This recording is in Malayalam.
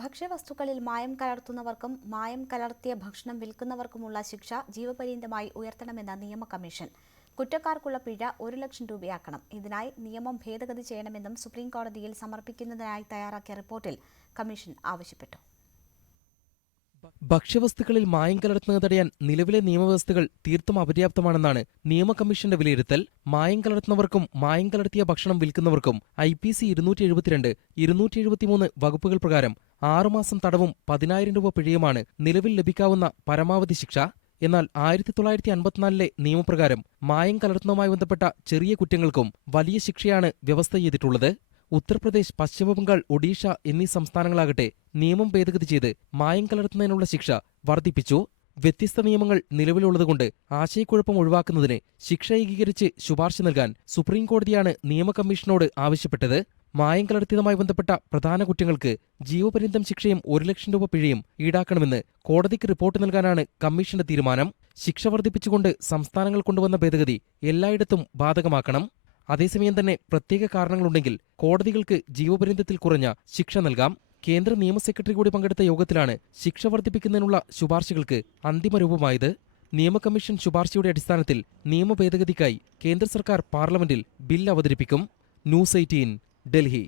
ഭക്ഷ്യവസ്തുക്കളിൽ മായം കലർത്തുന്നവർക്കും മായം കലർത്തിയ ഭക്ഷണം വിൽക്കുന്നവർക്കുമുള്ള ശിക്ഷ ജീവപര്യന്തമായി ഉയർത്തണമെന്ന നിയമ കമ്മീഷൻ. കുറ്റക്കാർക്കുള്ള പിഴ ഒരു ലക്ഷം രൂപയാക്കണം. ഇതിനായി നിയമം ഭേദഗതി ചെയ്യണമെന്നും സുപ്രീം കോടതിയിൽ സമർപ്പിക്കുന്നതിനായി തയ്യാറാക്കിയ റിപ്പോർട്ടിൽ കമ്മീഷൻ ആവശ്യപ്പെട്ടു. ഭക്ഷ്യവസ്തുക്കളിൽ മായം കലർത്തുന്നത് തടയാൻ നിലവിലെ നിയമവ്യവസ്ഥകൾ തീർത്തും അപര്യാപ്തമാണെന്നാണ് നിയമ കമ്മീഷന്റെ വിലയിരുത്തൽ. മായം കലർത്തുന്നവർക്കും മായം കലർത്തിയ ഭക്ഷണം വിൽക്കുന്നവർക്കും ഐ പി സി ഇരുന്നൂറ്റി എഴുപത്തിരണ്ട് ഇരുന്നൂറ്റി എഴുപത്തിമൂന്ന് വകുപ്പുകൾ പ്രകാരം ആറുമാസം തടവും പതിനായിരം രൂപ പിഴയുമാണ് നിലവിൽ ലഭിക്കാവുന്ന പരമാവധി ശിക്ഷ. എന്നാൽ ആയിരത്തി തൊള്ളായിരത്തി അൻപത്തിനാലിലെ നിയമപ്രകാരം മായം കലർത്തുന്നതുമായി ബന്ധപ്പെട്ട ചെറിയ കുറ്റങ്ങൾക്കും വലിയ ശിക്ഷയാണ് വ്യവസ്ഥ ചെയ്തിട്ടുള്ളത്. ഉത്തർപ്രദേശ് പശ്ചിമബംഗാൾ ഒഡീഷ എന്നീ സംസ്ഥാനങ്ങളാകട്ടെ നിയമം ഭേദഗതി ചെയ്ത് മായം കലർത്തുന്നതിനുള്ള ശിക്ഷ വർദ്ധിപ്പിച്ചു. വ്യത്യസ്ത നിയമങ്ങൾ നിലവിലുള്ളതുകൊണ്ട് ആശയക്കുഴപ്പം ഒഴിവാക്കുന്നതിന് ശിക്ഷ ഏകീകരിച്ച് ശുപാർശ നൽകാൻ സുപ്രീം കോടതിയാണ് നിയമ കമ്മീഷനോട് ആവശ്യപ്പെട്ടത്. മായം കലർത്തിയതുമായി ബന്ധപ്പെട്ട പ്രധാന കുറ്റങ്ങൾക്ക് ജീവപര്യന്തം ശിക്ഷയും ഒരു ലക്ഷം രൂപ പിഴയും ഈടാക്കണമെന്ന് കോടതിക്ക് റിപ്പോർട്ട് നൽകാനാണ് കമ്മീഷന്റെ തീരുമാനം. ശിക്ഷ വർദ്ധിപ്പിച്ചുകൊണ്ട് സംസ്ഥാനങ്ങൾ കൊണ്ടുവന്ന ഭേദഗതി എല്ലായിടത്തും ബാധകമാക്കണം. അതേസമയം തന്നെ പ്രത്യേക കാരണങ്ങളുണ്ടെങ്കിൽ കോടതികൾക്ക് ജീവപര്യന്തത്തിൽ കുറഞ്ഞ ശിക്ഷ നൽകാം. കേന്ദ്ര നിയമ സെക്രട്ടറി കൂടി പങ്കെടുത്ത യോഗത്തിലാണ് ശിക്ഷ വർദ്ധിപ്പിക്കുന്നതിനുള്ള ശുപാർശകൾക്ക് അന്തിമരൂപമായത് നിയമ കമ്മീഷൻ ശുപാർശയുടെ അടിസ്ഥാനത്തിൽ നിയമ ഭേദഗതിക്കായി കേന്ദ്ര സർക്കാർ പാർലമെന്റിൽ ബിൽ അവതരിപ്പിക്കും. News eighteen Delhi.